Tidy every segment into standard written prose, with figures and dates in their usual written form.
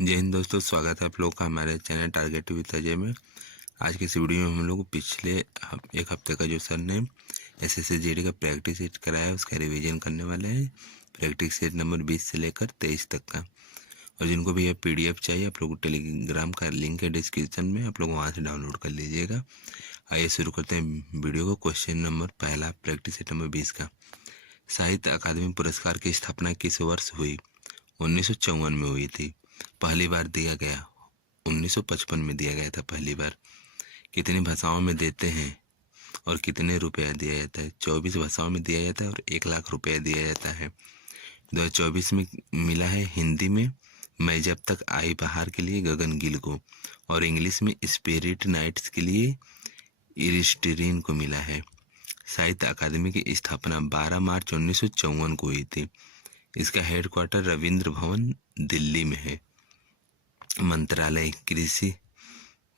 जय हिंद दोस्तों, स्वागत है आप लोग का हमारे चैनल टारगेट विद अजय में। आज के इस वीडियो में हम लोग पिछले एक हफ्ते का जो सर ने एसएससी जीडी का प्रैक्टिस सेट कराया है उसका रिवीजन करने वाले हैं। प्रैक्टिस सेट नंबर 20 से लेकर 23 तक का। और जिनको भी ये पीडीएफ चाहिए आप लोग को टेलीग्राम का लिंक है डिस्क्रिप्शन में, आप लोग वहाँ से डाउनलोड कर लीजिएगा। आइए शुरू करते हैं वीडियो को। क्वेश्चन नंबर पहला, प्रैक्टिस सेट नंबर 20 का। साहित्य अकादमी पुरस्कार की स्थापना किस वर्ष हुई? 1954 में हुई थी। पहली बार दिया गया 1955 में दिया गया था पहली बार। कितनी भाषाओं में देते हैं और कितने रुपया दिया जाता है? 24 भाषाओं में दिया जाता है और 1 लाख रुपया दिया जाता है। 2024 में मिला है हिंदी में मैं जब तक आई बहार के लिए गगन गिल को, और इंग्लिश में स्पिरिट नाइट्स के लिए इरिस्टरीन को मिला है। साहित्य अकादमी की स्थापना 12 मार्च 1954 को हुई थी। इसका हेडक्वार्टर रविंद्र भवन दिल्ली में है। मंत्रालय कृषि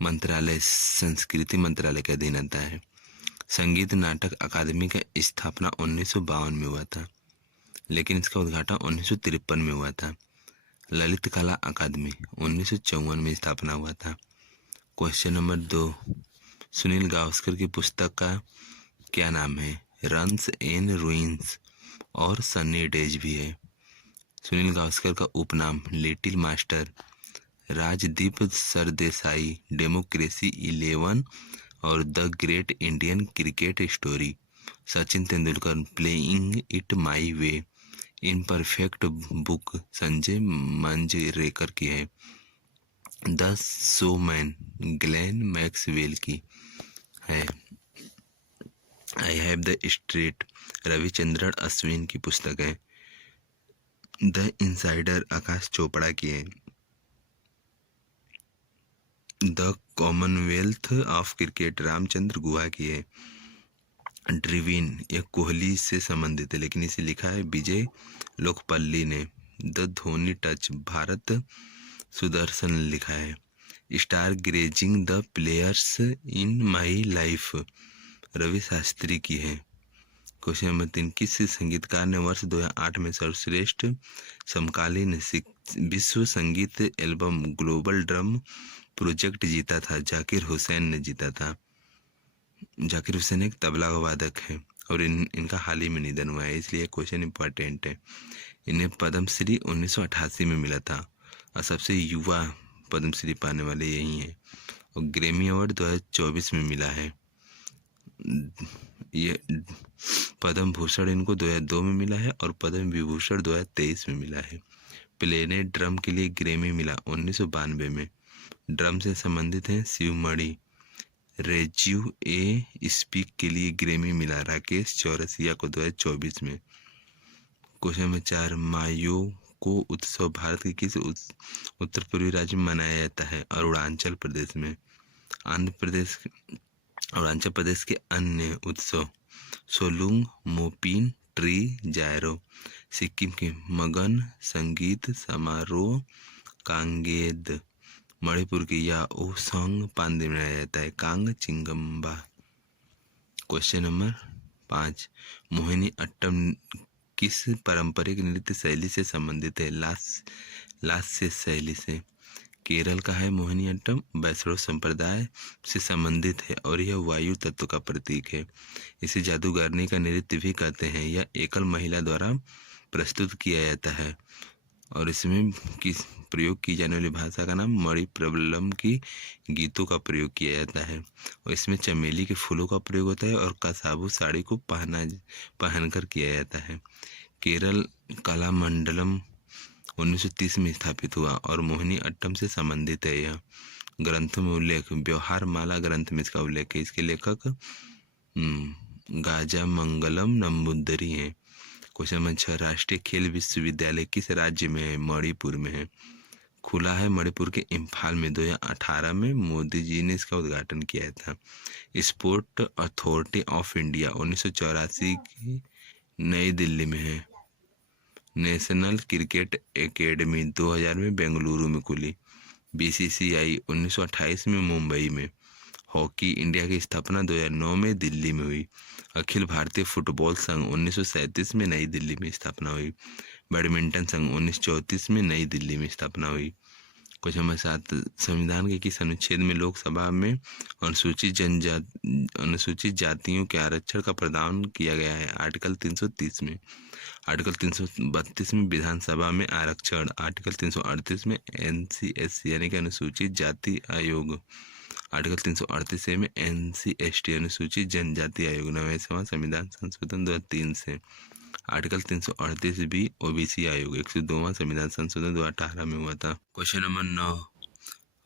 मंत्रालय संस्कृति मंत्रालय के अधीन आता है। संगीत नाटक अकादमी का स्थापना 1952 में हुआ था, लेकिन इसका उद्घाटन 1953 में हुआ था। ललित कला अकादमी 1954 में स्थापना हुआ था। क्वेश्चन नंबर 2, सुनील गावस्कर की पुस्तक का क्या नाम है? रन्स एंड रूइंस और सनी डेज भी है। सुनील गावस्कर का उपनाम little master, Rajdeep Sardesai, democracy 11 और the great Indian cricket story, Sachin Tendulkar, playing it my way, imperfect book Sanjay Manjrekar की है। द शोमैन ग्लेन मैक्सवेल की है। I have the street Ravichandran Ashwin की पुस्तक है। द इनसाइडर आकाश चोपड़ा की है। The commonwealth of cricket Ramachandra Guha की है। ड्रिविन यह कोहली से संबंधित है, लेकिन इसे लिखा है विजय लोकपल्ली ने। द धोनी टच भारत सुदर्शन ने लिखा है। Stargazing the players in my life Ravi Shastri की है। क्वेश्चन नंबर 3, किस संगीतकार ने वर्ष 2008 में सर्वश्रेष्ठ समकालीन विश्व संगीत एल्बम ग्लोबल ड्रम प्रोजेक्ट जीता था? जाकिर हुसैन ने जीता था। जाकिर हुसैन एक तबला वादक है और इनका हाल ही में निधन हुआ है, इसलिए क्वेश्चन इंपॉर्टेंट है। इन्हें पद्मश्री 1988 में मिला था और सबसे युवा पद्मश्री पाने वाले यही हैं। और ग्रैमी अवार्ड 2024 में मिला है। ये पद्म भूषण इनको 2002 में मिला है और पद्म विभूषण 2023 में मिला है। प्लेनेट ड्रम के लिए ग्रैमी मिला 1992 में। ड्रम से संबंधित हैं शिवमणि। रेज्यू ए स्पीक के लिए ग्रैमी मिला राकेश चौरसिया को 2024 में। क्वेश्चन नंबर 4, मायोको उत्सव भारत के किस उत्तर पूर्वी राज्य में मनाया जाता है? अरुणाचल प्रदेश में। अरुणाचल प्रदेश के अन्य उत्सव सोलुंग, मोपिन, ट्री जायरो। सिक्किम के मगन संगीत समारोह कांगेद। मणिपुर की याओसंग पांडे मनाया जाता है Kong चिंगम्बा। Question number 5, Mohini Attam किस पारंपरिक नृत्य शैली से संबंधित है? लास्य शैली से। केरल का है मोहिनी अट्टम, वैष्णव संप्रदाय से संबंधित है और यह वायु तत्व का प्रतीक है। इसे जादूगरनी का नृत्य भी कहते हैं। यह एकल महिला द्वारा प्रस्तुत किया जाता है और इसमें किस प्रयोग की जाने वाली भाषा का नाम मणिप्रबलम की गीतों का प्रयोग किया जाता है। और इसमें चमेली के फूलों का प्रयोग होता है और कसाबू साड़ी को पहनकर किया जाता है। केरल कला मंडलम 1930 में स्थापित हुआ और मोहिनी अट्टम से संबंधित है। यह ग्रंथों में उल्लेख व्यवहार माला ग्रंथ में इसका उल्लेख है। इसके लेखक गाजा मंगलम नंबूदरी हैं। क्वेश्चन नंबर 6, राष्ट्रीय खेल विश्वविद्यालय किस राज्य में है? मणिपुर में है। खुला है मणिपुर के इम्फाल में। 2018 में मोदी जी ने इसका उद्घाटन किया था। स्पोर्ट अथॉरिटी ऑफ इंडिया 1984 की नई दिल्ली में है। नेशनल क्रिकेट एकेडमी 2000 में बेंगलुरु में खुली। बीसीसीआई 1928 में मुंबई में। हॉकी इंडिया की स्थापना 2009 में दिल्ली में हुई। अखिल भारतीय फुटबॉल संघ 1937 में नई दिल्ली में स्थापना हुई। बैडमिंटन संघ 1934 में नई दिल्ली में स्थापना हुई। क्वेश्चन नंबर 7, संविधान के किस अनुच्छेद में लोकसभा में अनुसूचित जातियों के आरक्षण का प्रावधान किया गया है? आर्टिकल 330 में। आर्टिकल 332 में विधानसभा में आरक्षण। आर्टिकल 338 में NCSC यानी कि अनुसूचित जाति आयोग। आर्टिकल 338 में NCST अनुसूचित जनजाति आयोग। 9वां संविधान संशोधन 2003 से। आर्टिकल 338 भी OBC आयोग। 102वां संविधान संशोधन 2018 में हुआ था। क्वेश्चन नंबर 9,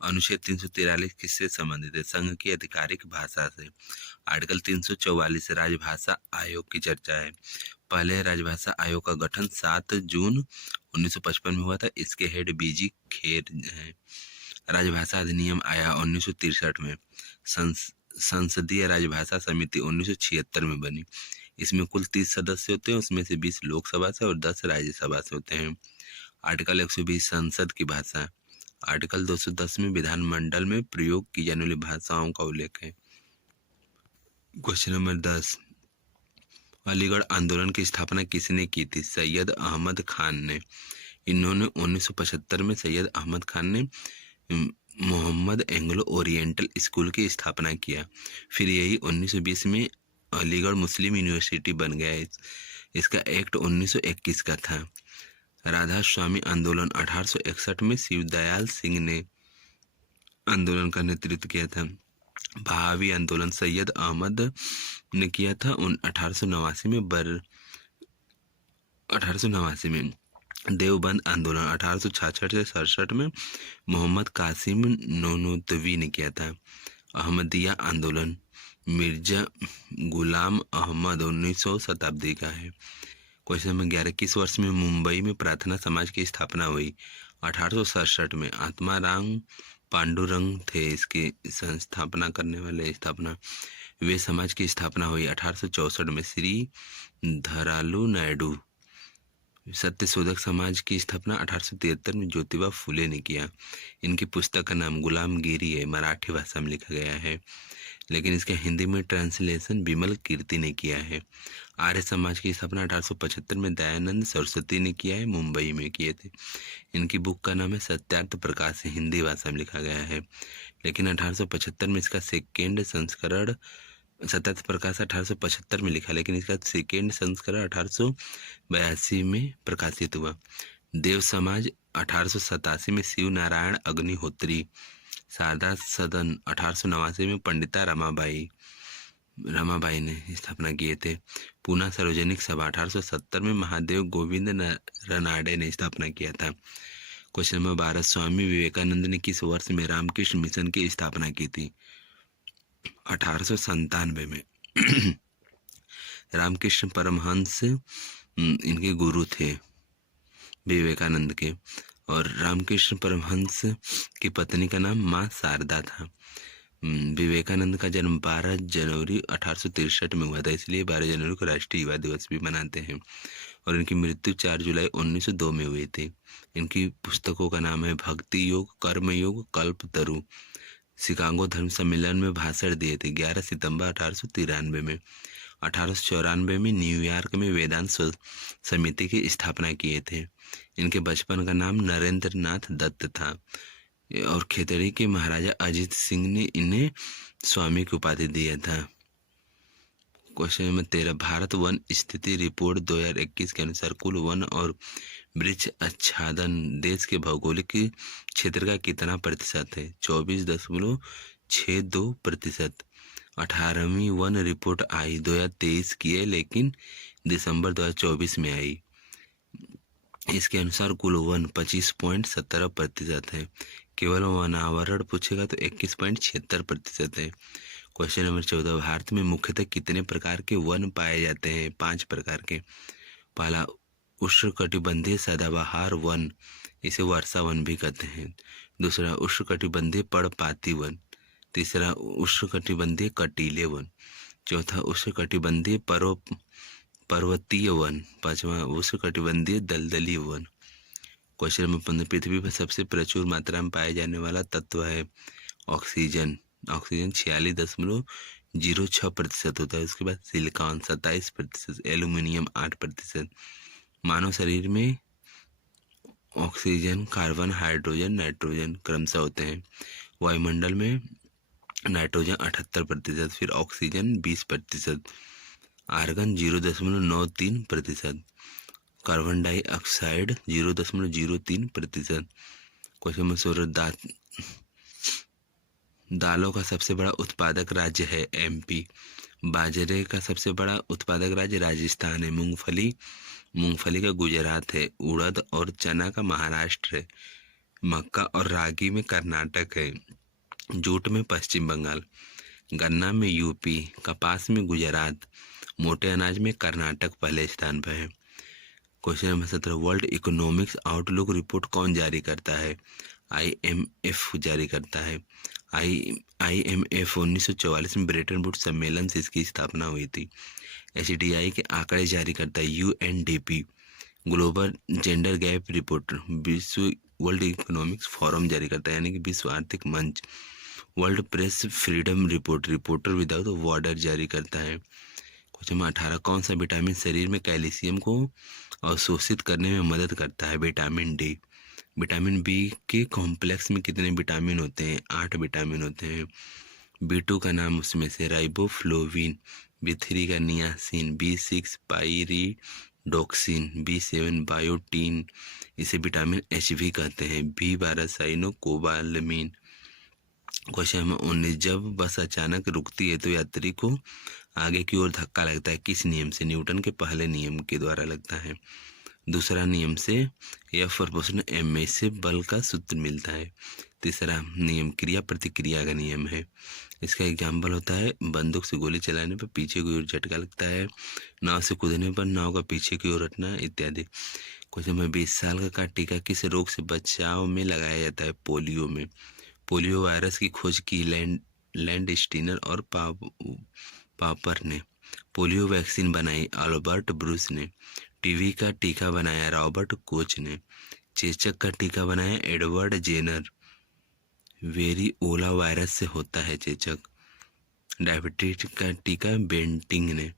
अनुच्छेद 343 किससे संबंधित है? संघ की आधिकारिक भाषा से। आर्टिकल 344 राजभाषा आयोग की चर्चा है। पहले राजभाषा आयोग का गठन 7 जून 1955 में हुआ था। इसके हेड BG खेर हैं। राजभाषा अधिनियम आया 1963 में। संसदीय राजभाषा समिति 1976 में बनी। इसमें कुल 30 सदस्य होते हैं, उसमें से 20 लोकसभा से और 10 राज्यसभा से होते हैं। आर्टिकल 120 संसद की भाषा। आर्टिकल 210 में विधानमंडल में प्रयोग की जाने वाली भाषाओं का उल्लेख है। क्वेश्चन नंबर 10, अलीगढ़ आंदोलन की स्थापना किसने की थी? सैयद अहमद खान ने। इन्होंने 1975 में सैयद अहमद खान ने मोहम्मद एंग्लो ओरिएंटल स्कूल की स्थापना किया। फिर यही 1920 में अलीगढ़ मुस्लिम यूनिवर्सिटी बन गया। इसका एक्ट 1921 का था। राधा स्वामी आंदोलन 1861 में शिवदयाल सिंह ने आंदोलन का नेतृत्व किया था। बहावी आंदोलन सैयद अहमद ने किया था 1889 में। देवबंद आंदोलन 1866 से 67 में मोहम्मद कासिम नोनोतवी ने किया था। अहमदिया आंदोलन मिर्जा गुलाम अहमद 1900 शताब्दी का है। क्वेश्चन नंबर 11, किस वर्ष में मुंबई में प्रार्थना समाज की स्थापना हुई? 1867 में। आत्माराम पांडुरंग थे इसकी संस्थापना करने वाले। वे समाज की स्थापना हुई 1864 में। श्री धरालू नायडू। सत्यशोधक समाज की स्थापना 1873 में ज्योतिबा फुले ने किया। इनकी पुस्तक का नाम गुलामगिरी है, मराठी भाषा में लिखा गया है, लेकिन इसका हिंदी में ट्रांसलेशन विमल कीर्ति ने किया है। आर्य समाज की स्थापना 1875 में दयानंद सरस्वती ने किया है, मुंबई में किए थे। इनकी बुक का नाम है सत्यार्थ प्रकाश, हिंदी भाषा में लिखा गया है, लेकिन 1875 में इसका सेकेंड संस्करण, सत्यार्थ प्रकाश 1875 में लिखा, लेकिन इसका सेकेंड संस्करण 1882 में प्रकाशित हुआ। देव समाज 1887 में शिव नारायण अग्निहोत्री। शारदा सदन 1889 में पंडिता रमाबाई ने स्थापना किए थे। पूना सार्वजनिक सभा 1870 में महादेव गोविंद रनाडे ने स्थापना किया था। क्वेश्चन नंबर 12, स्वामी विवेकानंद ने किस वर्ष में रामकृष्ण मिशन की स्थापना की थी? 1897 में। रामकृष्ण परमहंस इनके गुरु थे विवेकानंद के, और रामकृष्ण परमहंस की पत्नी का नाम माँ शारदा था। विवेकानंद का जन्म 12 जनवरी 1863 में हुआ था, इसलिए 12 जनवरी को राष्ट्रीय युवा दिवस भी मनाते हैं। और इनकी मृत्यु 4 जुलाई 1902 में हुई थी। इनकी पुस्तकों का नाम है भक्ति योग, कर्म योग, कल्पतरु। शिकागो धर्म सम्मेलन में भाषण दिए थे 11 सितंबर 1893 में। 1894 में न्यूयॉर्क में वेदांत समिति की स्थापना किए थे। इनके बचपन का नाम नरेंद्र नाथ दत्त था, और खेतड़ी के महाराजा अजीत सिंह ने इन्हें स्वामी की उपाधि दिया था। क्वेश्चन नंबर 13, भारत वन स्थिति रिपोर्ट 2021 के अनुसार कुल वन और वृक्ष आच्छादन देश के भौगोलिक क्षेत्र का कितना प्रतिशत है? 24.62%। 18वीं वन रिपोर्ट आई 2023 की है, लेकिन दिसंबर 2024 में आई। इसके अनुसार कुल वन 25.17% है। केवल वनावरण पूछेगा तो 21.76% है। क्वेश्चन नंबर 14, भारत में मुख्यतः कितने प्रकार के वन पाए जाते हैं? 5 प्रकार के। पहला उष्णकटिबंधीय सदाबहार वन, इसे वर्षा वन भी कहते हैं। दूसरा उष्णकटिबंधीय पर्णपाती वन। तीसरा उष्णकटिबंधीय कटीले वन। चौथा उष्णकटिबंधीय पर्वतीय वन। पांचवा उष्णकटिबंधीय दलदली वन। क्वेश्चन नंबर 15, पृथ्वी पर सबसे प्रचुर मात्रा में पाया जाने वाला तत्व है ऑक्सीजन। ऑक्सीजन 46.06% होता है। उसके बाद सिलिकॉन 27%, एल्यूमिनियम 8%। मानव शरीर में ऑक्सीजन, कार्बन, हाइड्रोजन, नाइट्रोजन क्रमशः होते हैं। वायुमंडल में नाइट्रोजन 78%, फिर oxygen 20%, argon 0.93%, carbon dioxide 0.03%। Question number 16, दालों का सबसे बड़ा उत्पादक राज्य है एमपी। बाजरे का सबसे बड़ा उत्पादक राज्य राजस्थान है। मूंगफली का गुजरात है। उड़द और चना का महाराष्ट्र है। मक्का और रागी में कर्नाटक है। जूट में पश्चिम बंगाल, गन्ना में यूपी, कपास में गुजरात, मोटे अनाज में कर्नाटक पहले स्थान पर है। Question number 17, world economics outlook report कौन जारी करता है? IMF जारी करता है। IMF 1944 में ब्रेटन वुड्स सम्मेलन से इसकी स्थापना हुई थी। HDI के आंकड़े जारी करता है UNDP। Global gender gap report विश्व वर्ल्ड इकोनॉमिक्स फोरम जारी करता है, यानी कि विश्व आर्थिक मंच। World press freedom report reporter without border जारी करता है। क्वेश्चन 18, कौन सा विटामिन शरीर में कैल्शियम को अवशोषित करने में मदद करता है? Vitamin D. विटामिन बी के कॉम्प्लेक्स में कितने विटामिन होते हैं? 8 विटामिन होते हैं। B2 का नाम उसमें से राइबोफ्लोविन, B3 का niacin, B6 pyridoxine, B7 biotin, इसे विटामिन H भी कहते हैं। B12 cyanocobalamin. क्वेश्चन नंबर 19, जब बस अचानक रुकती है तो यात्री को आगे की ओर धक्का लगता है, किस नियम से? न्यूटन के पहले नियम के द्वारा लगता है। दूसरा नियम से F/ma से बल का सूत्र मिलता है। तीसरा नियम क्रिया प्रतिक्रिया का नियम है। इसका एग्जाम्पल होता है बंदूक से गोली चलाने पर पीछे की ओर झटका लगता है, नाव से कूदने पर नाव का पीछे की ओर हटना इत्यादि। क्वेश्चन नंबर 20, साल का टीका किस रोग से बचाव में लगाया जाता है? पोलियो में। पोलियो वायरस की खोज की लैंड स्टीनर और पापर ने। पोलियो वैक्सीन बनाई अल्बर्ट ब्रूस ने। टीवी का टीका बनाया रॉबर्ट कोच ने। चेचक का टीका बनाया एडवर्ड जेनर। वेरिओला वायरस से होता है चेचक। डायबिटीज का टीका बेंटिंग ने।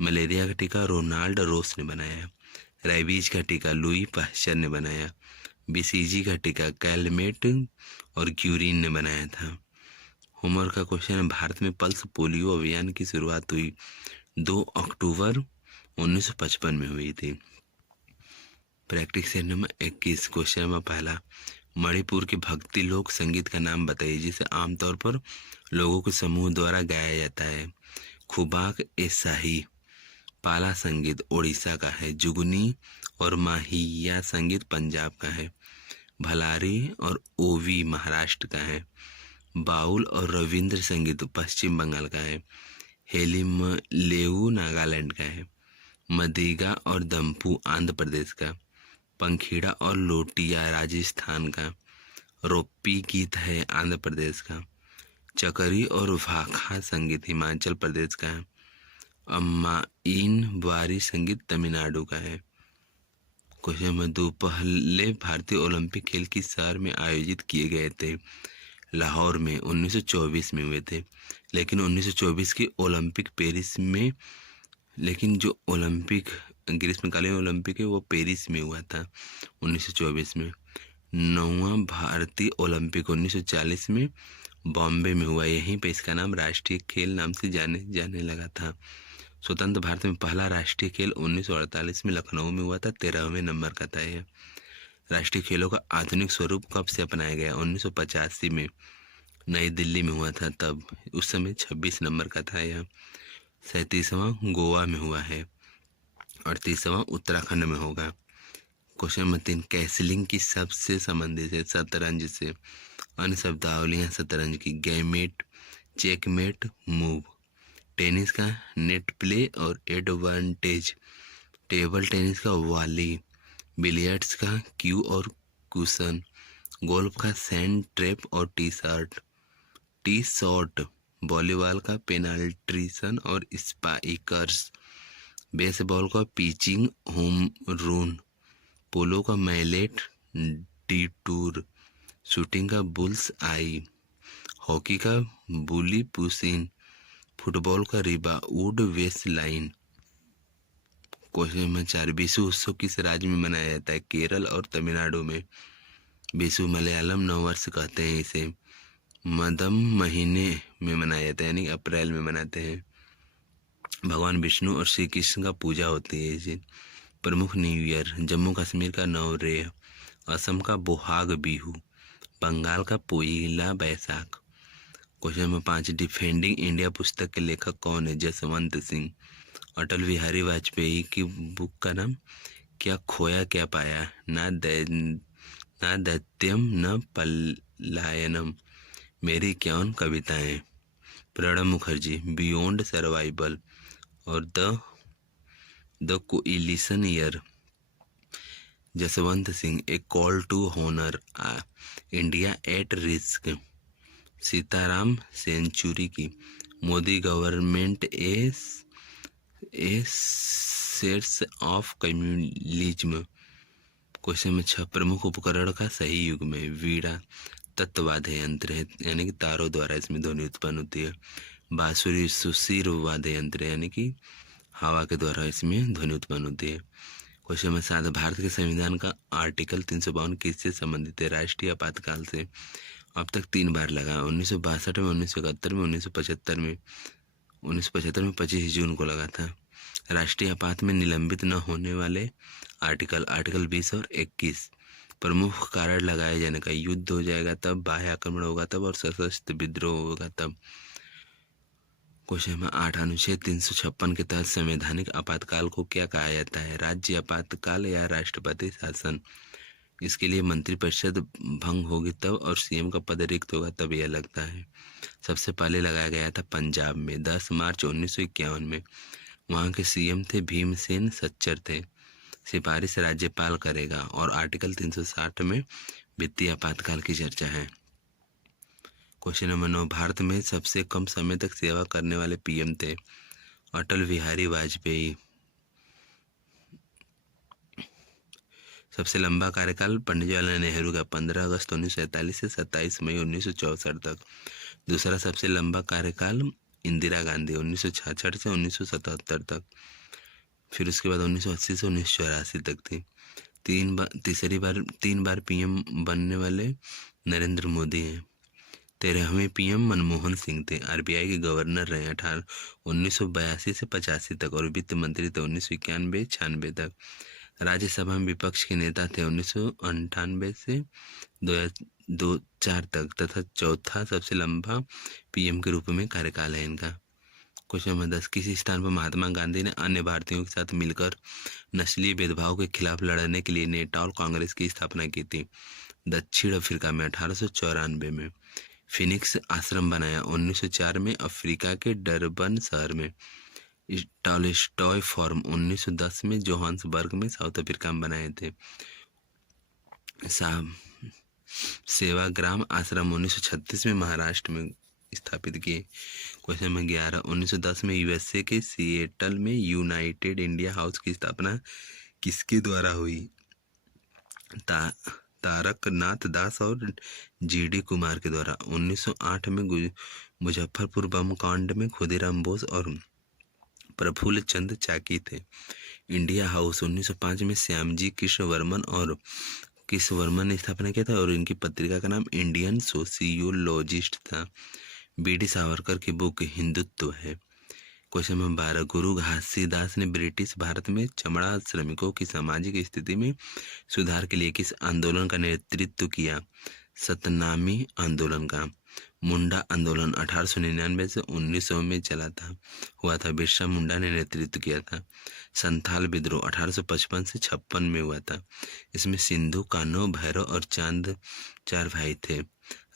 मलेरिया का टीका रोनाल्ड रोस ने बनाया। रेबीज का टीका लुई पाश्चर ने बनाया। BCG का टीका कैलमेट और क्यूरिन ने बनाया था। होमवर्क का क्वेश्चन है, भारत में पल्स पोलियो अभियान की शुरुआत हुई 2 अक्टूबर 1955 में हुई थी। Practice set number 21, question number पहला, मणिपुर के भक्ति लोक संगीत का नाम बताइए जिसे आमतौर पर लोगों के समूह द्वारा गाया जाता है। खुबाक ए शाही। पाला संगीत उड़ीसा का है। जुगनी और माहिया संगीत पंजाब का है। भलारी और ओवी महाराष्ट्र का है। बाउल और रविंद्र संगीत पश्चिम बंगाल का है। हेलिमलेऊ नागालैंड का है। मदीगा और दम्पू आंध्र प्रदेश का। पंखीड़ा और लोटिया राजस्थान का। रोप्पी गीत है आंध्र प्रदेश का। चकरी और भाखा संगीत हिमाचल प्रदेश का है। अम्माइन बारी संगीत तमिलनाडु का है। क्वेश्चन नंबर 2, पहले भारतीय ओलंपिक खेल किस शहर में आयोजित किए गए थे? लाहौर में 1924 में हुए थे। लेकिन 1924 के ओलंपिक पेरिस में, लेकिन जो ओलंपिक ग्रीष्मकालीन ओलंपिक है वो पेरिस में हुआ था 1924 में। 9वां भारतीय ओलंपिक 1940 में बॉम्बे में हुआ। यहीं पे इसका नाम राष्ट्रीय खेल नाम से जाने लगा था। स्वतंत्र भारत में पहला राष्ट्रीय खेल 1948 में लखनऊ में हुआ था। 13वें नंबर का था यह। राष्ट्रीय खेलों का आधुनिक स्वरूप कब से अपनाया गया? 1985 में नई दिल्ली में हुआ था तब। उस समय 26 नंबर का था यह। 37वां गोवा में हुआ है और 30वां उत्तराखंड में होगा। क्वेश्चन नंबर 3, कैसलिंग की सबसे संबंधित है? शतरंज से। अन्य शब्दावलियाँ शतरंज की: गेमेट, चेकमेट, मूव। टेनिस का नेट प्ले और एडवांटेज। टेबल टेनिस का वॉली। बिलियर्ड्स का क्यू और कुशन। गोल्फ का सैंड ट्रैप और टी शॉट। वॉलीबॉल का पेनाल्ट्रेशन और स्पाइकर्स। बेसबॉल का पिचिंग होम रन। पोलो का मैलेट डिटूर। शूटिंग का बुल्स आई। हॉकी का बुली पुशिन। फुटबॉल का रिबा wood west line. Question number 4, Vishu उत्सव किस राज्य में मनाया जाता है? केरल और तमिलनाडु में। विशु मलयालम नववर्ष कहते हैं इसे। मदम महीने में मनाया जाता है, यानी अप्रैल में मनाते हैं। भगवान विष्णु और श्री कृष्ण का पूजा होती है इसे। प्रमुख न्यू ईयर, जम्मू कश्मीर का नवरेह, असम का बोहाग बिहू, बंगाल का पोइला बैसाख। क्वेश्चन नंबर 5, डिफेंडिंग इंडिया पुस्तक के लेखक कौन है? जसवंत सिंह। अटल बिहारी वाजपेयी की बुक का नाम? क्या खोया क्या पाया, ना दैत्यम न पलायनम, मेरी क्यों कविताएं। प्रणब मुखर्जी, बियॉन्ड सर्वाइवल और the coalition year. Jaswant Singh, a call to honour, India at risk. Sitaram Yechury की, Modi government a sets of communism. Question में 6, प्रमुख उपकरण का सही युग में? वीणा तत्वाद्य यंत्र है, यानी कि तारों द्वारा इसमें ध्वनि उत्पन्न होती है। बांसुरी सुशीर वाद्य यंत्र, यानी कि हवा के द्वारा इसमें ध्वनि उत्पन्न होती है। क्वेश्चन नंबर 7, भारत के संविधान का आर्टिकल 352 किससे संबंधित है? राष्ट्रीय आपातकाल से। अब तक 3 बार लगा, 1962 में, 1971 में, 1975 में। 1975 में 25 जून को लगा था। राष्ट्रीय आपात में निलंबित न होने वाले आर्टिकल 20 और 21। प्रमुख कारण लगाए जाने का, युद्ध हो जाएगा तब, बाह्य आक्रमण होगा तब और सशस्त्र विद्रोह होगा तब। क्वेश्चन नंबर 8, अनुच्छेद 356 के तहत संवैधानिक आपातकाल को क्या कहा जाता है? राज्य आपातकाल या राष्ट्रपति शासन। इसके लिए मंत्रिपरिषद भंग होगी तब और सीएम का पद रिक्त होगा तब यह लगता है। सबसे पहले लगाया गया था पंजाब में 10 मार्च 1951 में। वहाँ के सीएम थे भीमसेन सच्चर थे। सिफारिश राज्यपाल करेगा और आर्टिकल 360 में वित्तीय आपातकाल की चर्चा है। क्वेश्चन नंबर 9, भारत में सबसे कम समय तक सेवा करने वाले पीएम थे? अटल बिहारी वाजपेयी। सबसे लंबा कार्यकाल पंडित जवाहरलाल नेहरू का 15 अगस्त 1947 से 27 मई 1964 तक। दूसरा सबसे लंबा कार्यकाल इंदिरा गांधी 1966 से 1977 तक। फिर उसके बाद 1980 से 1984 तक थी। तीन बार पीएम बनने वाले नरेंद्र मोदी हैं। 13वें पीएम मनमोहन सिंह थे। आरबीआई के गवर्नर रहे 1982 से 85 तक और वित्त मंत्री थे 1991-96 तक। राज्यसभा में विपक्ष के नेता थे 1998 से 2004 तक तथा चौथा सबसे लंबा पीएम के रूप में कार्यकाल है इनका। क्वेश्चन नंबर 10, किसी स्थान पर महात्मा गांधी ने अन्य भारतीयों के साथ मिलकर नस्लीय भेदभाव के खिलाफ लड़ने के लिए नेटाल कांग्रेस की स्थापना की थी? दक्षिण अफ्रीका में 1894 में। फिनिक्स आश्रम बनाया 1904 में अफ्रीका के डरबन शहर में। टॉलस्टॉय फॉर्म 1910 में जोहान्सबर्ग में साउथ अफ्रीका में बनाए थे। सेवाग्राम आश्रम 1936 में महाराष्ट्र में स्थापित किए। क्वेश्चन नंबर 11, 1910 में यूएसए के सिएटल में यूनाइटेड इंडिया हाउस की स्थापना किसके द्वारा हुई? तारक नाथ दास और जीडी कुमार के द्वारा। 1908 में मुजफ्फरपुर बम कांड में खुदीराम बोस और प्रफुल्ल चंद्र चाकी थे। इंडिया हाउस 1905 में श्यामजी कृष्ण वर्मन ने स्थापना किया था और इनकी पत्रिका का नाम इंडियन सोशियोलॉजिस्ट था। बीडी सावरकर की बुक हिंदुत्व है। क्वेश्चन नंबर 12, गुरु घासीदास ने ब्रिटिश भारत में चमड़ा श्रमिकों की सामाजिक स्थिति में सुधार के लिए किस आंदोलन का नेतृत्व किया? सतनामी आंदोलन का। मुंडा आंदोलन 1899 से 1900 में हुआ था। बिरसा मुंडा ने नेतृत्व किया था। संथाल विद्रोह 1855 से 56 में हुआ था। इसमें सिंधु, कान्हो, भैरव और चांद 4 भाई थे।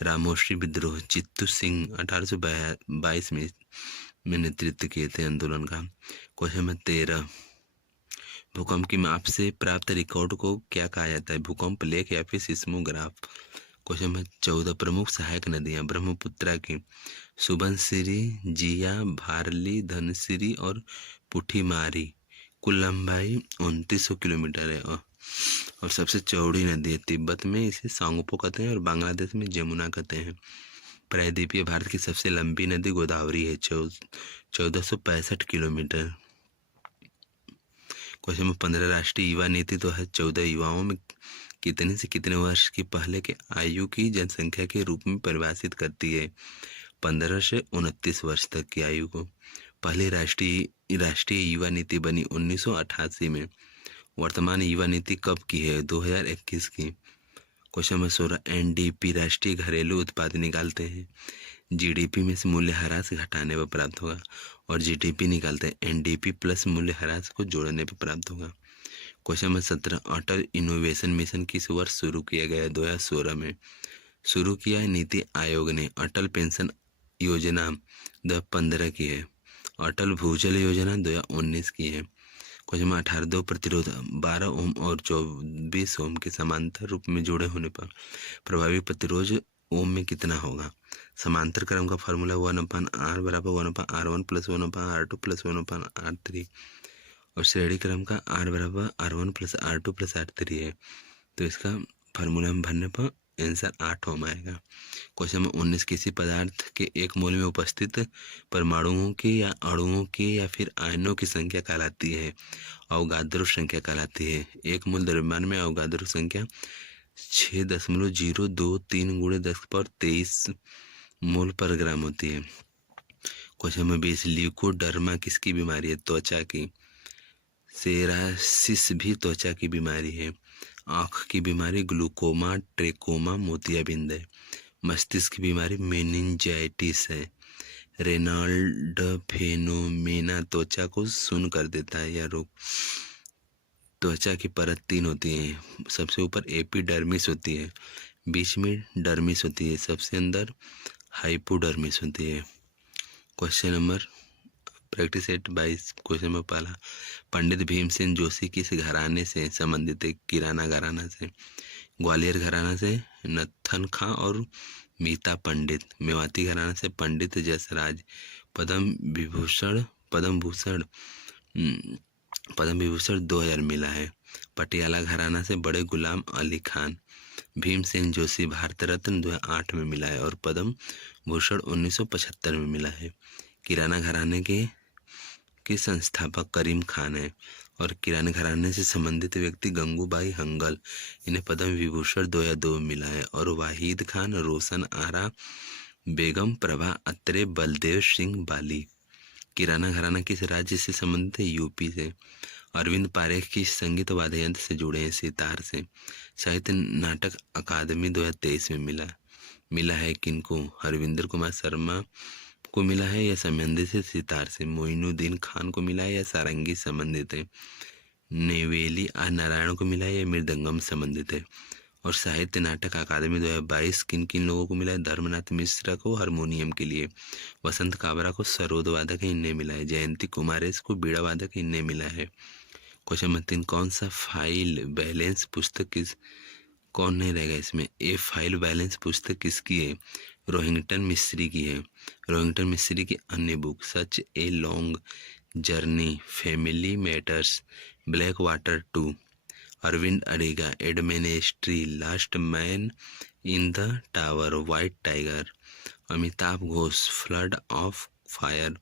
रामोश्री विद्रोह चित्तू सिंह 1822 में नेतृत्व किए थे आंदोलन का। क्वेश्चन नंबर 13, भूकंप की माप से प्राप्त रिकॉर्ड को क्या कहा जाता है? भूकंप लेख या फिर सिस्मोग्राफ। क्वेश्चन नंबर 14, प्रमुख सहायक नदियां ब्रह्मपुत्रा की सुबनसिरी, जिया, भारली, धनसिरी और पुठीमारी। कुल लंबाई 2900 किलोमीटर है और सबसे चौड़ी नदी है। तिब्बत में इसे सांगपो कहते हैं और बांग्लादेश में जमुना कहते हैं। प्रायद्वीपीय भारत की सबसे लंबी नदी गोदावरी है 1465 किलोमीटर। क्वेश्चन नंबर 15 राष्ट्रीय युवा नीति 2014 युवाओं में कितने से कितने वर्ष की पहले के आयु की जनसंख्या के रूप में परिभाषित करती है? 15 से 29 वर्ष तक की आयु को। पहली राष्ट्रीय युवा नीति बनी 1988 में। वर्तमान युवा नीति कब की है? 2021 की। क्वेश्चन नंबर 16 एनडीपी राष्ट्रीय घरेलू उत्पाद निकालते हैं। जीडीपी में से मूल्यह्रास घटाने पर प्राप्त होगा, और जीडीपी निकालते हैं एनडीपी प्लस मूल्यह्रास को जोड़ने पर प्राप्त होगा। क्वेश्चन नंबर 17 अटल इनोवेशन मिशन किस वर्ष शुरू किया गया? 2016 में शुरू किया है नीति आयोग ने। अटल पेंशन योजना 2015 की है। अटल भूजल योजना 2019 की है। क्वेश्चन नंबर 18 दो प्रतिरोध 12 ओम और 24 ओम के समांतर रूप में जुड़े होने पर प्रभावी प्रतिरोध ओम में कितना होगा? समांतर क्रम का फॉर्मूला 1/r बराबर 1/r1 plus 1/r2 plus 1/r3 और श्रेणी क्रम का r बराबर r1 plus r2 plus r3 है। तो इसका फार्मूला में भरने पर आंसर 8 ओम आएगा। क्वेश्चन नंबर 19 किसी पदार्थ के एक मोल में उपस्थित परमाणुओं की या अणुओं की या फिर आयनों की संख्या कहलाती है? अवोगाद्रो संख्या कहलाती है। एक मोल द्रव्यमान में अवोगाद्रो संख्या 6.023 × 10⁻23 मोल पर ग्राम होती है। क्वेश्चन नंबर 20 ल्यूकोडर्मा किसकी बीमारी है? त्वचा की। सेरासिस भी त्वचा की बीमारी है। आँख की बीमारी ग्लूकोमा ट्रेकोमा मोतियाबिंद है। मस्तिष्क की बीमारी मेनिंजाइटिस है। रेनाल्ड फेनोमेना त्वचा को सुन्न कर देता है यह रोग। त्वचा की परत 3 होती है। सबसे ऊपर एपिडर्मिस होती है, बीच में डर्मिस होती है, सबसे अंदर हाइपोडर्मिस होती है। Question number practice set 22 question number पहला पंडित भीमसेन जोशी किस घराने से संबंधित है? किराना घराना से। ग्वालियर घराना से नत्थन खां और मीता पंडित। मेवाती घराना से पंडित जसराज। पद्म भूषण 2000 मिला है। पटियाला घराना से बड़े गुलाम अली खान। भीमसेन जोशी भारत रत्न 2008 में मिला है और पद्म भूषण 1975 में मिला है। किराना घराने के संस्थापक करीम खान है और किराना घराने से संबंधित व्यक्ति गंगूबाई हंगल। इन्हें पद्म विभूषण 2002 में मिला है। और वाहिद खान, रोशन आरा, बेगम प्रभा अत्रे, बलदेव सिंह बाली। किराना घराना किस राज्य से संबंधित है? यूपी से। अरविंद पारेख किस संगीत वाद्य यंत्र से जुड़े हैं? सितार से। साहित्य नाटक अकादमी 2023 में मिला है किनको? हरविंदर कुमार शर्मा को मिला है या संबंधित है सितार से। मोइनुद्दीन खान को मिला है या सारंगी संबंधित है। नेवेली आर नारायण को मिला है या मृदंगम संबंधित है। और साहित्य नाटक अकादमी 2022 किन किन लोगों को मिला है? धर्मनाथ मिश्रा को हारमोनियम के लिए, वसंत काबरा को सरोद वादक इन्हें मिला है, जयंती कुमारेश को बीड़ा वादक इन्हें मिला है। क्वेश्चन नंबर 3 कौन सा फाइल बैलेंस पुस्तक कौन नहीं रहेगा इसमें? ए फाइल बैलेंस पुस्तक किसकी है? रोहिंगटन मिस्त्री की है। रोहिंगटन मिस्त्री की अन्य book such a long journey, family matters, black water 2, Aravind Adiga, एडमिनिस्ट्री, last man in the tower, white tiger, Amitav Ghosh, flood of fire,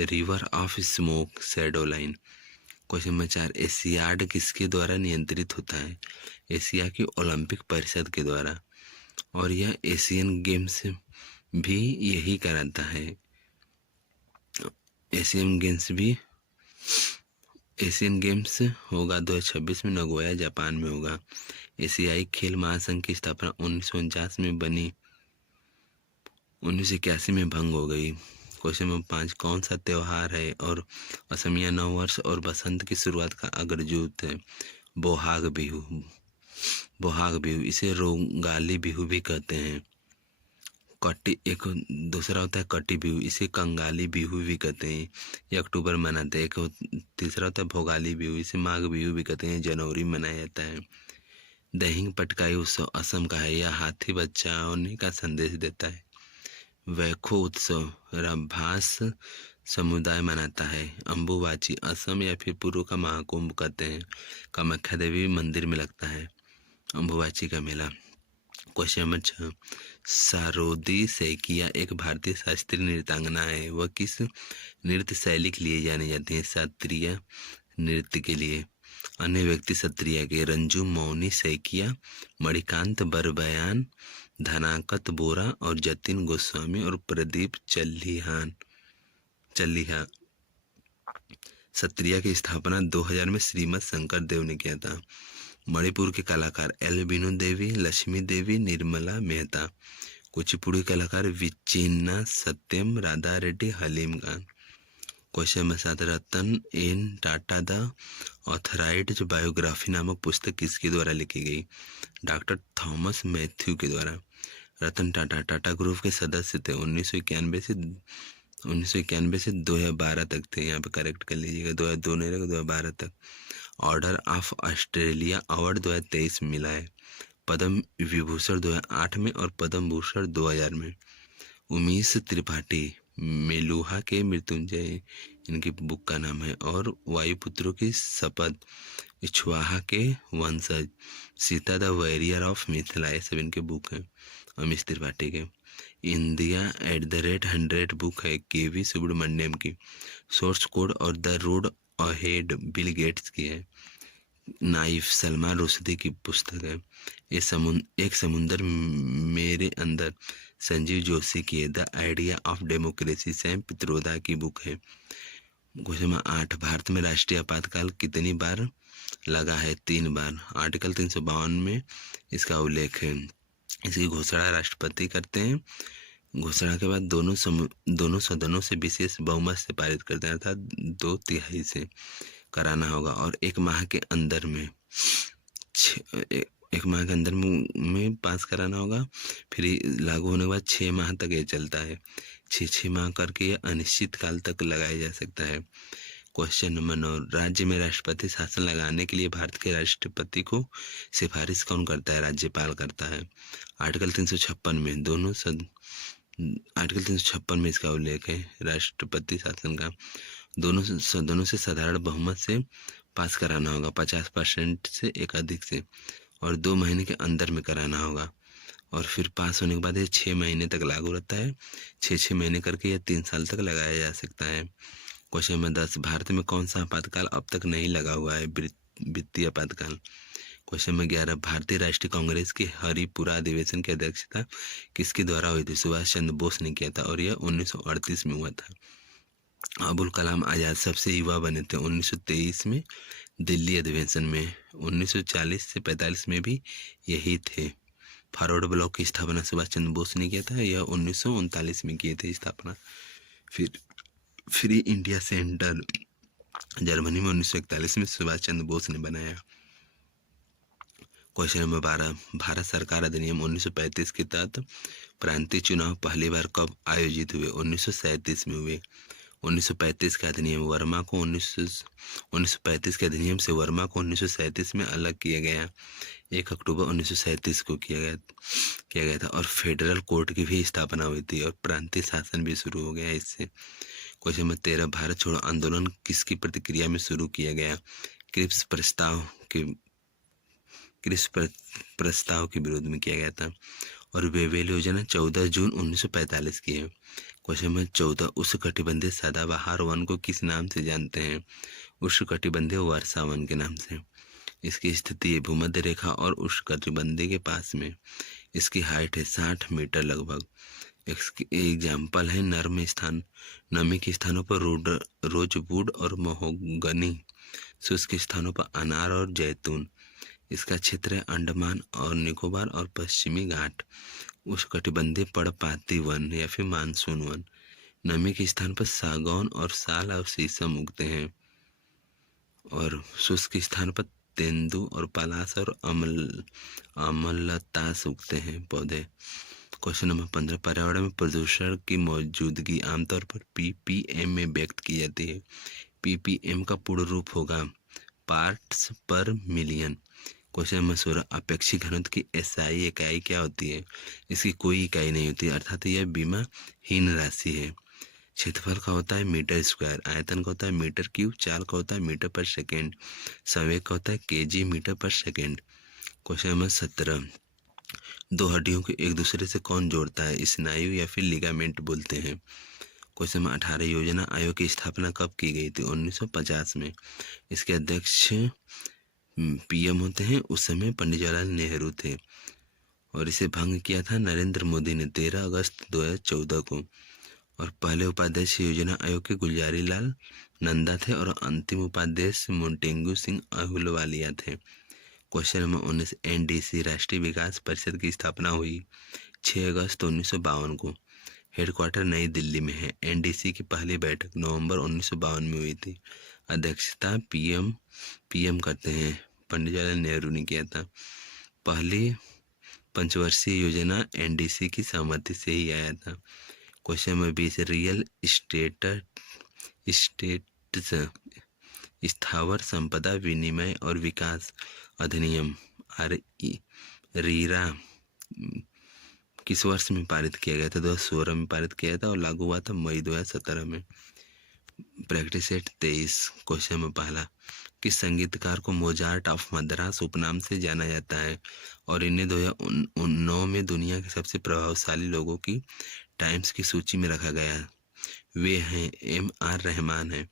river of smoke, shadow line. Question number 4 Asiad किसके द्वारा नियंत्रित होता है? एशिया की ओलंपिक परिषद के द्वारा। और यह एशियन गेम्स भी यही कराता है। एशियन गेम्स होगा 2026 में नगोया जापान में होगा। एशियाई खेल महासंघ की स्थापना 1949 में बनी, 1981 में भंग हो गई। क्वेश्चन नंबर 5 कौन सा त्यौहार है और असमिया नववर्ष और बसंत की शुरुआत का अग्रजूत है? बोहाग बिहू। इसे रोंगाली बिहू भी कहते हैं। एक दूसरा होता है कटी बिहू, इसे कंगाली बिहू भी कहते हैं, ये अक्टूबर मनाते हैं। एक तीसरा होता है भोगाली बिहू, इसे माघ बिहू भी कहते हैं, जनवरी में मनाया जाता है। दहिंग पटकाई उत्सव असम का है, यह हाथी बच्चा होने का संदेश देता है। वैखो उत्सव राभास समुदाय मनाता है। अम्बुबाची असम या फिर पूर्व का महाकुंभ कहते हैं, कामाख्या देवी मंदिर में लगता है अम्बुबाची का मेला। क्वेश्चन नंबर 6 सारोदी सैकिया एक भारतीय शास्त्रीय नृत्यांगना है, वह किस नृत्य शैली के लिए जानी जाती है? शास्त्रीय नृत्य के लिए। अन्य व्यक्ति सत्रिया के रंजू मौनी सैकिया, मणिकांत बरबयान, धनाकत बोरा और जतिन गोस्वामी और प्रदीप चल्लिहा। सत्रिया की स्थापना 2000 में श्रीमद शंकर देव ने किया था। मणिपुर के कलाकार एल बीनू देवी, लक्ष्मी देवी, निर्मला मेहता। कुचिपुड़ी कलाकार विचिन्ना Satyam, Radha Reddy, Haleem Khan. Question number 7, Ratan N Tata the authorised biography नामक पुस्तक किसके द्वारा लिखी गई? डॉक्टर थॉमस मैथ्यू के द्वारा। रतन टाटा टाटा ग्रुप के सदस्य थे। 1991 से 2012 तक थे। यहाँ पे करेक्ट कर लीजिएगा, 2002 नहीं रहेगा, 2012 तक। ऑर्डर ऑफ ऑस्ट्रेलिया अवार्ड 2023 में मिला है। पद्म विभूषण 2008 में और पद्म भूषण 2000 में। उमेश त्रिपाठी मेलुहा के मृत्युंजय इनकी बुक का नाम है। और वायुपुत्रों की शपथ इच्छुआहा के वंशज, Sita the warrior of Mithila, ये सब इनके बुक हैं उमेश त्रिपाठी के। इंडिया @100 बुक है KV सुब्रमण्यम की। सोर्स कोड और the road ahead Bill Gates की है। नाइफ सलमान रुश्दी की पुस्तक है। एक समुंदर मेरे अंदर संजीव जोशी की है। The idea of democracy Sam Pitroda की बुक है। क्वेश्चन 8, भारत में राष्ट्रीय आपातकाल कितनी बार लगा है? 3 बार। आर्टिकल 352 में इसका उल्लेख है। इसकी घोषणा राष्ट्रपति करते हैं। घोषणा के बाद दोनों सदनों से विशेष बहुमत से पारित करते हैं, अर्थात 2/3 से कराना होगा। और एक माह के अंदर में पास कराना होगा। फिर लागू होने के बाद 6 माह तक ये चलता है। 6 माह करके ये अनिश्चित काल तक लगाया जा सकता है। क्वेश्चन नंबर 9, राज्य में राष्ट्रपति शासन लगाने के लिए भारत के राष्ट्रपति को सिफारिश कौन करता है? राज्यपाल करता है। आर्टिकल 356 में आर्टिकल 356 में इसका उल्लेख है राष्ट्रपति शासन का। दोनों सदनों से साधारण बहुमत से पास कराना होगा, 50% से एक अधिक से, और 2 महीने के अंदर में कराना होगा। और फिर पास होने के बाद ये 6 महीने तक लागू रहता है। 6 महीने करके यह 3 साल तक लगाया जा सकता है। क्वेश्चन नंबर 10, भारत में कौन सा आपातकाल अब तक नहीं लगा हुआ है? वित्तीय आपातकाल। क्वेश्चन नंबर 11, भारतीय राष्ट्रीय कांग्रेस की हरिपुरा अधिवेशन की अध्यक्षता किसके द्वारा हुई थी? सुभाष चंद्र बोस ने किया था और यह 1938 में हुआ था। अबुल कलाम आज़ाद सबसे युवा बने थे 1923 में दिल्ली अधिवेशन में। 1940 से 45 में भी यही थे। फॉरवर्ड ब्लॉक की स्थापना सुभाष चंद्र बोस ने किया था, यह 1939 में किए थे स्थापना। फिर फ्री इंडिया सेंटर जर्मनी में 1941 में सुभाष चंद्र बोस ने बनाया। क्वेश्चन नंबर 12, भारत सरकार अधिनियम 1935 के तहत प्रांतीय चुनाव पहली बार कब आयोजित हुए? 1937 में हुए। 1935 का अधिनियम वर्मा को 1935 के अधिनियम से वर्मा को 1937 में अलग किया गया। 1 अक्टूबर 1937 को किया गया था। और फेडरल कोर्ट की भी स्थापना हुई थी और प्रांतीय शासन भी शुरू हो गया इससे। क्वेश्चन नंबर 13, भारत छोड़ो आंदोलन किसकी प्रतिक्रिया में शुरू किया गया? क्रिप्स प्रस्ताव के विरोध में किया गया था। और वेवेल योजना 14 जून 1945 की है। क्वेश्चन नंबर 14, उष्णकटिबंधीय सदाबहार वन को किस नाम से जानते हैं? उष्णकटिबंधीय वर्षा वन के नाम से। इसकी स्थिति भूमध्य रेखा और उष्णकटिबंधीय के पास में। इसकी हाइट है 60 मीटर लगभग। इसकी एग्जाम्पल है नमी के स्थानों पर रोजवुड और महोगनी, शुष्क स्थानों पर अनार और जैतून। इसका क्षेत्र है अंडमान और निकोबार और पश्चिमी घाट। उष्णकटिबंधीय पर्णपाती वन या फिर मानसून वन। नमी के स्थान पर सागौन और साल और शीशम उगते हैं। और शुष्क स्थान पर तेंदू और पलाश और अमलतास उगते हैं पौधे। क्वेश्चन नंबर 15, पर्यावरण में प्रदूषण की मौजूदगी आमतौर पर ppm में व्यक्त की जाती है। ppm का पूर्ण रूप होगा पार्ट्स पर मिलियन। क्वेश्चन नंबर 16, अपेक्षित घनत्व की SI इकाई क्या होती है? इसकी कोई इकाई नहीं होती, अर्थात यह बीमाहीन राशि है। क्षेत्रफल का होता है मीटर स्क्वायर, आयतन का होता है मीटर क्यूब, चाल का होता है मीटर पर सेकेंड, संवेग का होता है kg मीटर पर सेकेंड। क्वेश्चन नंबर 17, 2 हड्डियों को एक दूसरे से कौन जोड़ता है? स्नायु या फिर लिगामेंट बोलते हैं। क्वेश्चन नंबर 18, योजना आयोग की स्थापना कब की गई थी? 1950 में। इसके अध्यक्ष पीएम होते हैं, उस समय पंडित जवाहरलाल नेहरू थे। और इसे भंग किया था नरेंद्र मोदी ने 13 अगस्त 2014 को। और पहले उपाध्यक्ष योजना आयोग के गुलजारी लाल नंदा थे और अंतिम उपाध्यक्ष मोंटेगू सिंह अहलुवालिया थे। क्वेश्चन नंबर 19, एनडीसी राष्ट्रीय विकास परिषद की स्थापना हुई 6 अगस्त 1952 को। हेडक्वार्टर नई दिल्ली में है। एनडीसी की पहली बैठक नवंबर 1952 में हुई थी। अध्यक्षता पीएम करते हैं, पंडित जवाहरलाल नेहरू ने किया था। पहली पंचवर्षीय योजना एनडीसी की सहमति से ही आया था। क्वेश्चन नंबर 20, रियल इस्टेट्स स्थावर संपदा विनिमय और विकास अधिनियम रीरा किस वर्ष में पारित किया गया था? 2016 में पारित किया गया था और लागू हुआ था मई 2017 में। Practice set 23। क्वेश्चन नंबर पहला, किस संगीतकार को मोजार्ट ऑफ मद्रास उपनाम से जाना जाता है और इन्हें 2009 में दुनिया के सबसे प्रभावशाली लोगों की टाइम्स की सूची में रखा गया? वे हैं M.R. रहमान हैं।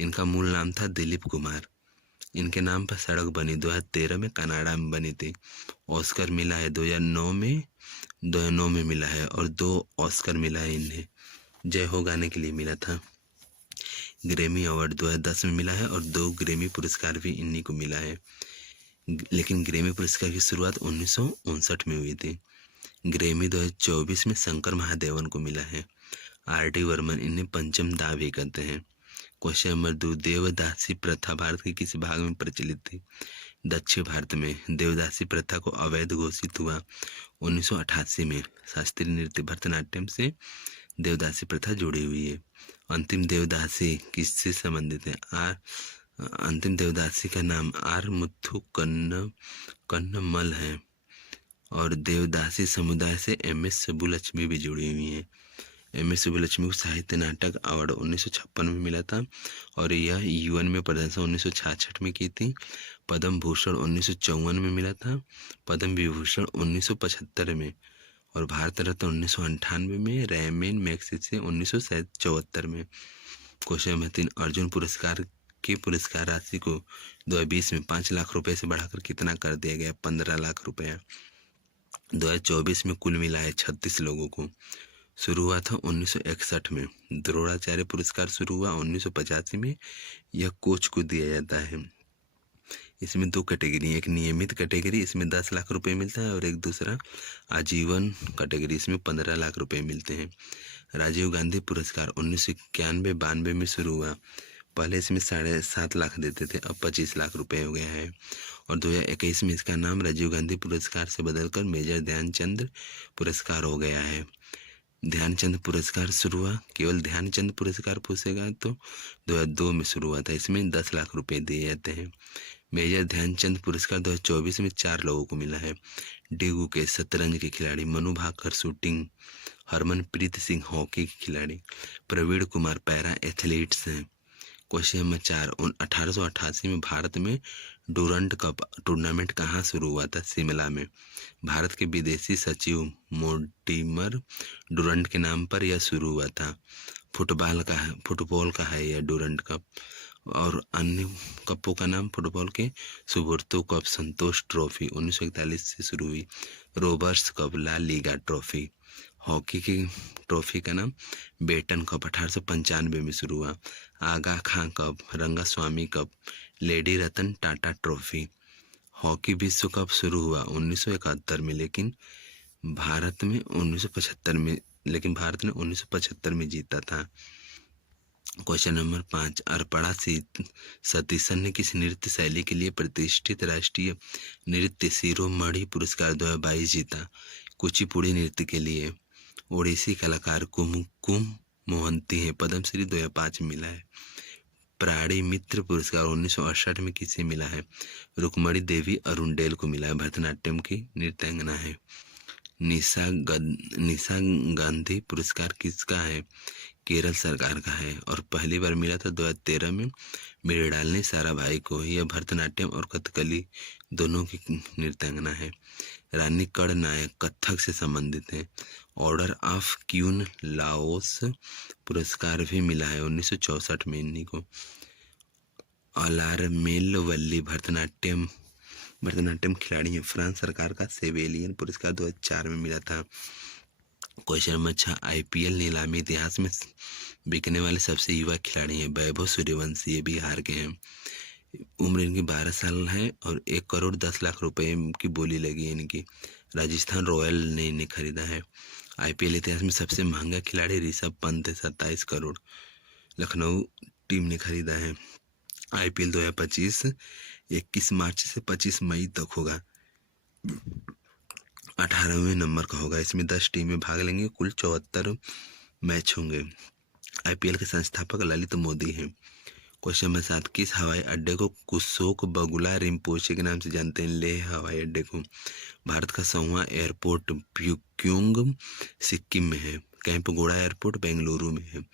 इनका मूल नाम था दिलीप कुमार। इनके नाम पर सड़क बनी 2013 में कनाडा में बनी थी। ऑस्कर मिला है 2009 में मिला है और 2 ऑस्कर मिला है इन्हें। जय हो गाने के लिए मिला था। ग्रैमी अवार्ड 2010 में मिला है और 2 ग्रैमी पुरस्कार भी इन्हीं को मिला है। लेकिन ग्रैमी पुरस्कार की शुरुआत 1959 में हुई थी। ग्रैमी 2024 में शंकर महादेवन को मिला है। R.D. वर्मन इन्हें पंचम दा भी कहते हैं। क्वेश्चन नंबर 2, देवदासी प्रथा भारत के किस भाग में प्रचलित थी? दक्षिण भारत में। देवदासी प्रथा को अवैध घोषित हुआ 1988 में। शास्त्रीय नृत्य भरतनाट्यम से देवदासी प्रथा जुड़ी हुई है। अंतिम देवदासी किससे संबंधित है? अंतिम देवदासी का नाम आर मुथु कन्नमल है और देवदासी समुदाय से MS सुब्बुलक्ष्मी भी जुड़ी हुई है। MS सुब्बुलक्ष्मी को साहित्य नाटक अवार्ड 1956 में मिला था और यह UN में प्रदर्शन 1966 में की थी। पद्म भूषण 1954 में मिला था, पद्म विभूषण 1975 में और भारत रत्न 1998 में, रैमन मैग्सेसे 1974 में। क्वेश्चन नंबर 3, अर्जुन पुरस्कार की पुरस्कार राशि को 2020 में 5 लाख रुपए से बढ़ाकर कितना कर दिया गया? 15 लाख रुपया। 2024 में कुल मिला है 36 लोगों को। शुरू हुआ था 1961 में। द्रोणाचार्य पुरस्कार शुरू हुआ 1985 में। यह कोच को दिया जाता है। इसमें 2 कैटेगरी, एक नियमित कैटेगरी, इसमें 10 लाख रुपए मिलता है और एक दूसरा आजीवन कैटेगरी, इसमें 15 लाख रुपए मिलते हैं। राजीव गांधी पुरस्कार 1991-92 में शुरू हुआ। पहले इसमें 7.5 लाख देते थे, अब 25 लाख रुपए हो गया है और 2021 में इसका नाम राजीव गांधी पुरस्कार से बदलकर मेजर ध्यानचंद पुरस्कार हो गया है। ध्यानचंद पुरस्कार शुरू हुआ, केवल ध्यानचंद पुरस्कार पूछेगा तो 2002 में शुरू हुआ था। इसमें 10 लाख रुपए दिए जाते हैं। मेजर ध्यानचंद पुरस्कार 2024 में 4 लोगों को मिला है। डी गुकेश शतरंज के खिलाड़ी, मनु भाकर शूटिंग, हरमनप्रीत सिंह हॉकी के खिलाड़ी, प्रवीण कुमार पैरा एथलीट्स हैं। क्वेश्चन नंबर 4, 1888 में भारत में डूरंड कप टूर्नामेंट कहाँ शुरू हुआ था? शिमला में। भारत के विदेशी सचिव मोर्टिमर डूरंड के नाम पर यह शुरू हुआ था। फुटबॉल का है यह डूरंड कप और अन्य कपों का नाम फुटबॉल के सुब्रतो कप, संतोष ट्रॉफी 1941 से शुरू हुई। Roberts cup, La Liga trophy. Hockey की ट्रॉफी का नाम बेटन कप 1895 में शुरू हुआ। Aga Khan cup, Rangaswamy cup, lady Ratan Tata trophy. Hockey विश्व कप शुरू हुआ 1971 में, लेकिन भारत ने 1975 में जीता था। क्वेश्चन नंबर 5, अर्पणा सतीशन ने किस नृत्य शैली के लिए प्रतिष्ठित राष्ट्रीय नृत्य शिरोमणि पुरस्कार 2022 जीता? कुचिपुड़ी नृत्य के लिए। ओडिसी कलाकार कुमकुम मोहंती है, पद्मश्री 2005 में मिला है। प्राणी मित्र पुरस्कार 1968 में किसे मिला है? रुक्मणी देवी अरुणडेल को मिला है, भरतनाट्यम की नृत्यांगना है। निशा गांधी पुरस्कार किसका है? केरल सरकार का है और पहली बार मिला था 2013 में मृणालिनी साराभाई को। यह भरतनाट्यम और कथकली दोनों की नृत्यांगना है। रानी कड़ नायक कथक से संबंधित है। ऑर्डर ऑफ क्यून लाओस पुरस्कार भी मिला है 1964 में इन्हीं को। अलारमेल वल्ली भरतनाट्यम भरतनाट्यम खिलाड़ी हैं। फ्रांस सरकार का सेवेलियन पुरस्कार 2004 में मिला था। क्वेश्चन नंबर 6, IPL नीलामी इतिहास में बिकने वाले सबसे युवा खिलाड़ी हैं वैभव सूर्यवंशी, ये बिहार के हैं। उम्र इनकी 12 साल है और 1 करोड़ 10 लाख रुपए की बोली लगी है इनकी। राजस्थान रॉयल ने इन्हें खरीदा है। IPL इतिहास में सबसे महंगा खिलाड़ी ऋषभ पंत है, 27 करोड़, लखनऊ टीम ने खरीदा है। IPL 2025 21 मार्च से 25 मई तक होगा। 18वें नंबर का होगा। इसमें 10 टीमें भाग लेंगी, कुल 74 मैच होंगे। IPL के संस्थापक ललित मोदी हैं। क्वेश्चन नंबर 7, किस हवाई अड्डे को कुशोक बगुला रिम्पोचे के नाम से जानते हैं? लेह हवाई अड्डे को। भारत का 100वां एयरपोर्ट प्यूक्योंग सिक्किम में है। कैंपगोड़ा एयरपोर्ट बेंगलुरु में है।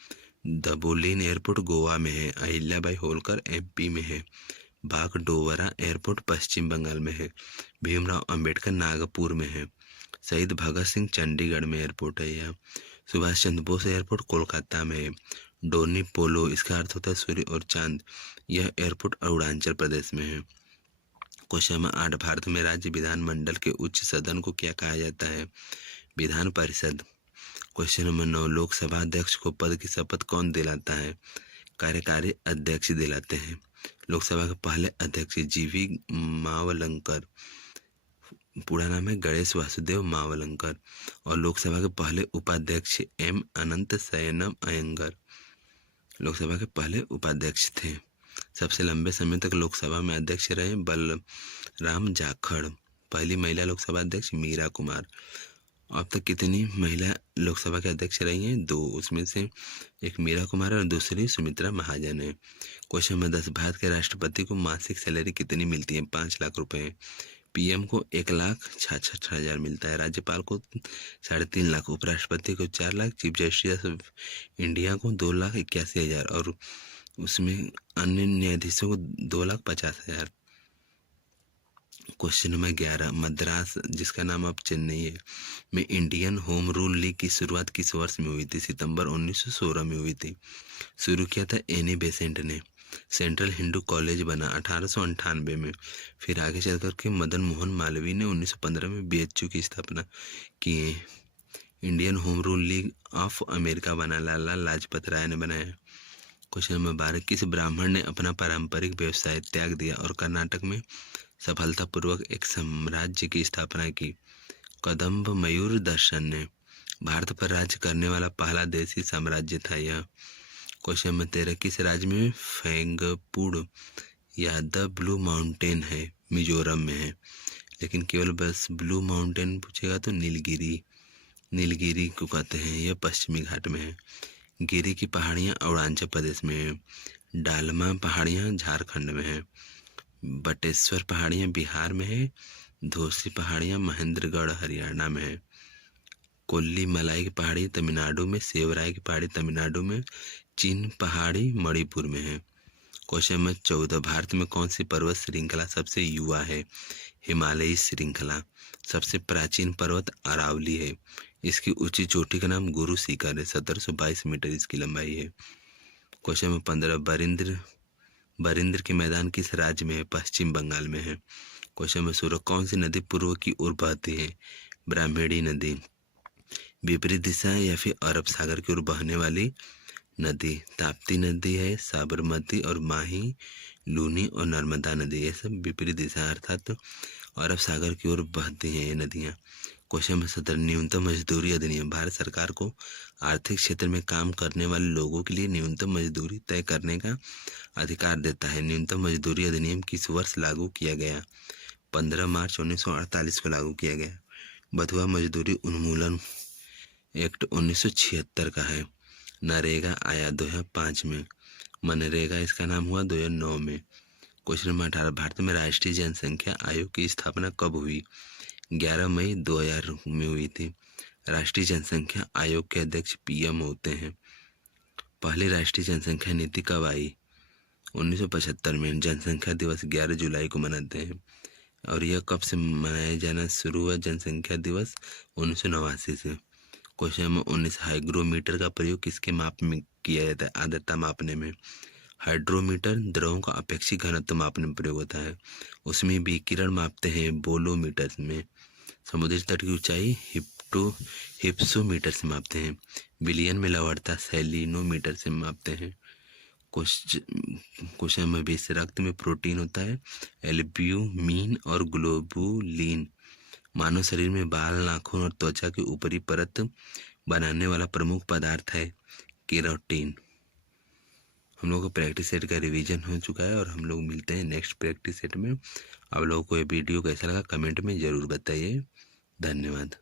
दबोलिन एयरपोर्ट गोवा में है। अहिल्याबाई होलकर MP में है। बागडोगरा एयरपोर्ट पश्चिम बंगाल में है। भीमराव अंबेडकर नागपुर में है। शहीद भगत सिंह चंडीगढ़ में एयरपोर्ट है यह। सुभाष चंद्र बोस एयरपोर्ट कोलकाता में है। डोनी पोलो, इसका अर्थ होता है सूर्य और चांद, यह एयरपोर्ट अरुणाचल प्रदेश में है। क्वेश्चन नंबर 8, भारत में राज्य विधानमंडल के उच्च सदन को क्या कहा जाता है? विधान परिषद। क्वेश्चन नंबर 9, लोकसभा अध्यक्ष को पद की शपथ कौन दिलाता है? कार्यकारी अध्यक्ष दिलाते हैं। लोकसभा के पहले अध्यक्ष GV मावलंकर, पूरा नाम है गणेश वासुदेव मावलंकर, और लोकसभा के पहले उपाध्यक्ष M अनंत शयनम अयंगर, लोकसभा के पहले उपाध्यक्ष थे। सबसे लंबे समय तक लोकसभा में अध्यक्ष रहे बलराम जाखड़। पहली महिला लोकसभा अध्यक्ष मीरा कुमार। अब तक कितनी महिला लोकसभा के अध्यक्ष रही हैं? 2, उसमें से एक मीरा कुमार और दूसरी सुमित्रा महाजन है। क्वेश्चन नंबर 10, भारत के राष्ट्रपति को मासिक सैलरी कितनी मिलती है? 5 लाख रुपए। PM को 1,66,000 मिलता है। राज्यपाल को 3.5 लाख, उपराष्ट्रपति को 4 lakh, chief justice of India को 2,81,000 और उसमें अन्य न्यायाधीशों को 2,50,000। क्वेश्चन नंबर 11, मद्रास, जिसका नाम अब चेन्नई है, में इंडियन होम रूल लीग की शुरुआत किस वर्ष में हुई थी? सितंबर 1916 में हुई थी। शुरू किया था एनी बेसेंट ने। सेंट्रल हिंदू कॉलेज बना 1898 में। फिर आगे चल कर के मदन मोहन मालवीय ने 1915 में BHU की स्थापना की। Indian home rule league of America बना लाला लाजपत राय ने बनाया। क्वेश्चन नंबर 12, किस ब्राह्मण ने अपना पारंपरिक व्यवसाय त्याग दिया और कर्नाटक में सफलतापूर्वक एक साम्राज्य की स्थापना की? कदम्ब मयूर दर्शन ने। भारत पर राज्य करने वाला पहला देशी साम्राज्य था यह। क्वेश्चन नंबर 13, किस राज्य में फेंगपुड़ या द ब्लू माउंटेन है? मिजोरम में है। लेकिन केवल बस ब्लू माउंटेन पूछेगा तो नीलगिरी को कहते हैं, यह पश्चिमी घाट में है। गिरी की पहाड़ियाँ अरुणाचल प्रदेश में है। डालमा पहाड़ियाँ झारखंड में है। बटेश्वर पहाड़ियाँ बिहार में है। धोसी पहाड़ियाँ महेंद्रगढ़ हरियाणा में है। कोल्ली मलाई की पहाड़ी तमिलनाडु में। सेवराय की पहाड़ी तमिलनाडु में। चीन पहाड़ी मणिपुर में है। क्वेश्चन नंबर 14, भारत में कौन सी पर्वत श्रृंखला सबसे युवा है? हिमालयी श्रृंखला। सबसे प्राचीन पर्वत अरावली है। इसकी ऊंची चोटी का नाम गुरु शिखर है। 1722 मीटर इसकी लंबाई है। क्वेश्चन नंबर 15, बरिंद्र के मैदान किस राज्य में है? पश्चिम बंगाल में है। क्वेश्चन नंबर 16, कौन सी नदी पूर्व की ओर बहती है? ब्राह्मणी नदी। विपरीत दिशा या फिर अरब सागर की ओर बहने वाली नदी ताप्ती नदी है। साबरमती और माही, लूनी और नर्मदा नदी, ये सब विपरीत दिशा अर्थात अरब सागर की ओर बहती हैं ये नदियाँ। क्वेश्चन नंबर 17, न्यूनतम मजदूरी अधिनियम भारत सरकार को आर्थिक क्षेत्र में काम करने वाले लोगों के लिए न्यूनतम मजदूरी तय करने का अधिकार देता है। न्यूनतम मजदूरी अधिनियम किस वर्ष लागू किया गया? 15 मार्च 1948 को लागू किया गया। बधुआ मजदूरी उन्मूलन एक्ट 1976 का है। नरेगा आया 2005 में। मनरेगा इसका नाम हुआ 2009 में। क्वेश्चन नंबर 18, भारत में राष्ट्रीय जनसंख्या आयोग की स्थापना कब हुई? 11 मई 2000 में हुई थी। राष्ट्रीय जनसंख्या आयोग के अध्यक्ष PM होते हैं। पहली राष्ट्रीय जनसंख्या नीति कब आई? 1975 में। जनसंख्या दिवस 11 जुलाई को मनाते हैं। और यह कब से मनाया जाना शुरू हुआ? जनसंख्या दिवस 1989 से। क्वेश्चन नंबर 19, हाइग्रोमीटर का प्रयोग किसके माप में किया जाता है? आर्द्रता मापने में। हाइड्रोमीटर द्रवों का अपेक्षित घनत्व मापने में प्रयोग होता है। उसमें विकिरण मापते हैं बोलोमीटर में। समुद्री तट की ऊंचाई हिप्सोमीटर से मापते हैं। विलयन में लवणता सैलिनोमीटर से मापते हैं। क्वेश्चन में बेस रक्त में प्रोटीन होता है एल्ब्यूमिन और ग्लोबुलिन। मानव शरीर में बाल, नाखून और त्वचा की ऊपरी परत बनाने वाला प्रमुख पदार्थ है केराटिन। हम लोग को प्रैक्टिस सेट का रिवीजन हो चुका है और हम लोग मिलते हैं नेक्स्ट प्रैक्टिस सेट में। आप लोगों को ये वीडियो कैसा लगा कमेंट में ज़रूर बताइए। धन्यवाद।